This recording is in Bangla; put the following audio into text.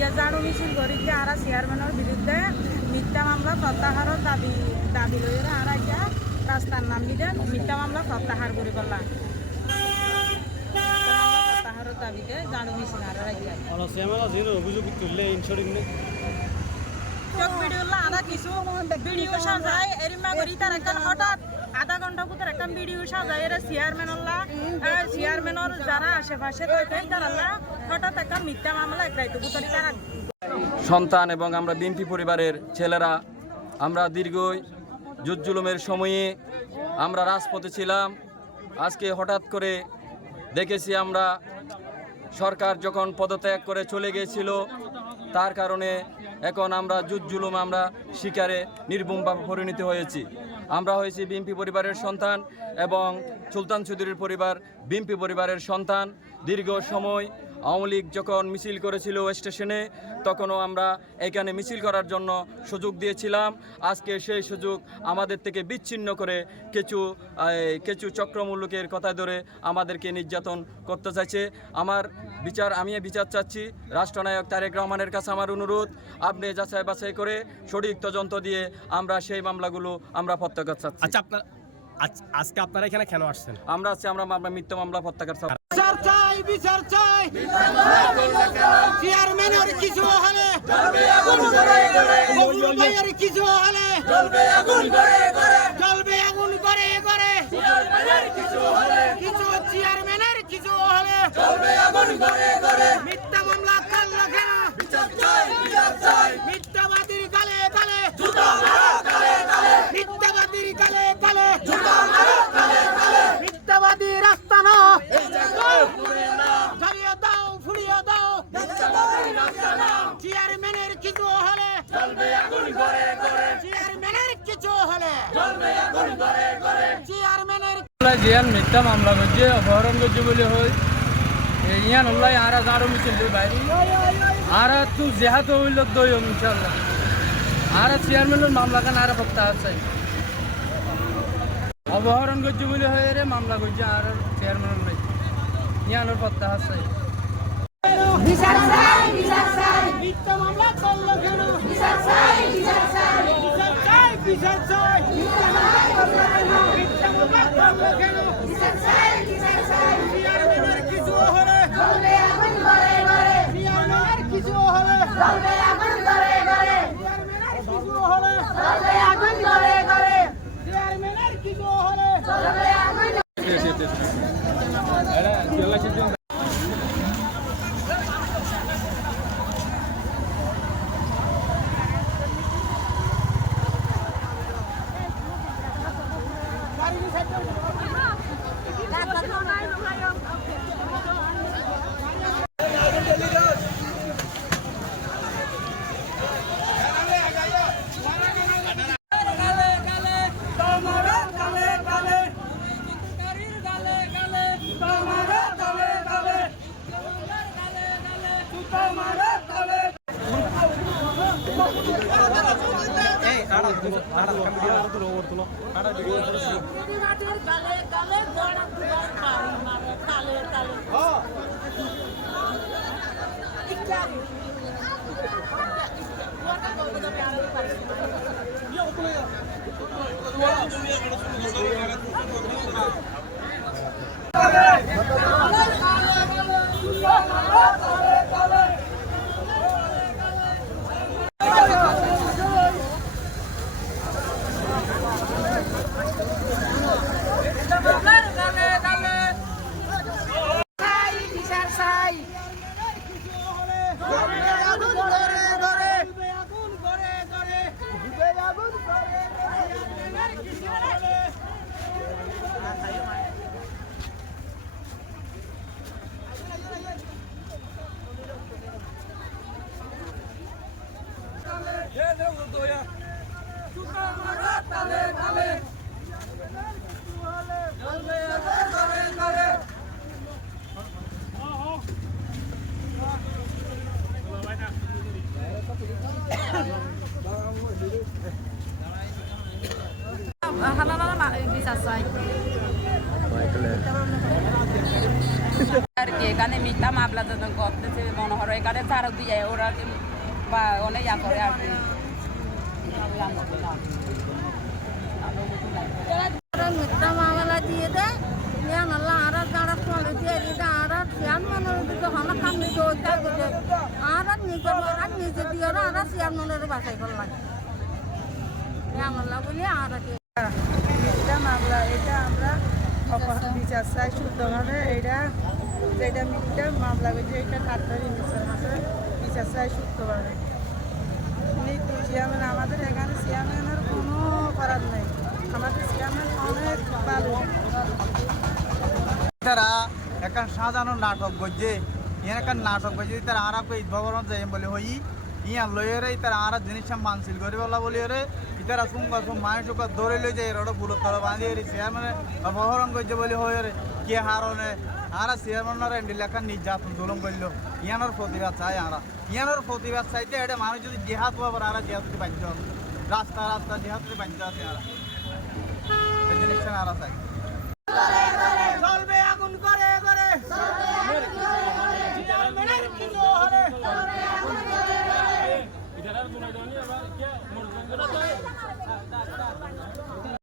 জাড়ু মিছিল করি যে আর চেয়ারম্যানের বিরুদ্ধে মিথ্যা মামলা প্রত্যাহারের দাবি লই আর আইয়া রাস্তার নাম দিলে মিথ্যা মামলা প্রত্যাহার করে বললাম প্রত্যাহারের দাবিতে জাড়ু মিছিল আর আইয়া অভিযোগ তুললে কিছু ভিডিও সাজায় এরিমা করি তার একজন হঠাৎ আধা ঘন্টা ভিতরে একটা ভিডিও সাজায় এরা চেয়ারম্যানের যারা আশেপাশে থাকে তারা হঠাৎ একটা মিথ্যা মামলা একরাইতে ভিতরে তারা সন্তান এবং আমরা বিএনপি পরিবারের ছেলেরা আমরা দীর্ঘ জুলুমের সময়ে আমরা রাজপথে ছিলাম। আজকে হঠাৎ করে দেখেছি আমরা সরকার যখন পদত্যাগ করে চলে গিয়েছিল তার কারণে এখন আমরা জুলুম আমরা শিকারে নির্মমভাবে পরিণত হয়েছি। আমরা হয়েছি বিএনপি পরিবারের সন্তান এবং সুলতান চৌধুরীর পরিবার বিএনপি পরিবারের সন্তান। দীর্ঘ সময় আওয়ামী লীগ যখন মিছিল করেছিল স্টেশনে তখনও আমরা এখানে মিছিল করার জন্য সুযোগ দিয়েছিলাম। আজকে সেই সুযোগ আমাদের থেকে বিচ্ছিন্ন করে কিছু চক্রমূলকের কথা ধরে আমাদেরকে নির্যাতন করতে চাইছে। আমি বিচার চাচ্ছি। রাষ্ট্রনায়ক তারেক রহমানের কাছে আমার অনুরোধ, আপনি যাচাই বাছাই করে সঠিক তদন্ত দিয়ে আমরা সেই মামলাগুলো আমরা প্রত্যাহার চাচ্ছি। আচ্ছা, আজকে আপনারা এখানে কেন আসছেন? আমরা মিথ্যা মামলা প্রত্যাহার চাচ্ছি। বিচার চাই চেয়ারম্যানের কিছু হলে কিছু হলে জ্বলবে আগুন করে কিছু চেয়ারম্যানের কিছু হলে মিথ্যা মামলা কাল্লা কেন মিথ্যাবাদীর গালে গালে মিথ্যাবাদীর গালে গালে মিথ্যাবাদী রাস্তা না জ্বালিয়ে দাও ফুড়িয়ে দাও চেয়ারম্যানের কিছু হলে চেয়ারম্যানের কিছু হলে চেয়ারম্যানের জিয়ান মিথ্যা মামলা করছে অপহরণ করছে বলে হয় ইয়ান হল্লাই আর আরো মিছিল বাইরে আর তুই যেহাতো হইল দই ইনশাল্লাহ আর চেয়ারম্যানের মামলা কেন আর প্রত্যাহার চাই অপহরণ করছে বলে হয় রে মামলা করছে আর চেয়ারম্যানের নাই ইয়ানোর প্রত্যাহার চাই। বিচার চাই মিথ্যা মামলা করলো কেন বিচার চাই মিথ্যা মামলা করলো কেন চেয়ারম্যানের কিছু হলে চেয়ারম্যানের কিছু হলে চেয়ারম্যানের কিছু হলে বিচার চাই এখানে মিথ্যা মামলা যখন করতেছে মনে হয় এখানে চারক দিয়ে ওরা বা অনেক ইয়া করে আর কি মিথ্যা মামলা দিয়ে দেয় নিয়ে নাল্লা আর যারা চলে দিয়ে দিতে আর সিয়ান মনের দিকে হনা কাম দিতে ওইটা দিতে আর নিজে দিয়ে আর সিয়ান মনের বাসাই করে লাগে নিয়ে নাল্লা বলে আর মিথ্যা মামলা এটা আমরা বিচার চাই শুদ্ধভাবে এটা যেটা মিথ্যা মামলা হয়েছে এটা 7 মাসে বিচার চাই শুদ্ধভাবে চেয়ারম্যান আমাদের এখানে চেয়ারম্যানের কোনো করার নেই আমাদের চেয়ারম্যান অনেক ভালো তারা এখন সাজানো নাটক করছে ইয়ান এখন নাটক করছে তারা আর ভবন যাই বলে হই ইয়ান লইরে তারা আর জিনিস মানসিল করে বলা বলি রে ইতারা সুঙ্গা মানুষ দৌড়ে লই যায় রোড বুলত তলা বাঁধিয়ে চেয়ারম্যানে অপহরণ করছে বলে হয়ে রে কে হারনে আর চেয়ারম্যানের এন্ডি লেখা নির্যাতন জুলুম করলো ইয়ানোর প্রতিবাদ চাই আমরা ইয়ানোর প্রতিবাদ চাইতে এটা মানুষ যদি জেহাদ হবার আর জেহাদ বাধ্য রাস্তা রাস্তা জেহাদ বাধ্য আছে আর এই জিনিসটা আর চাই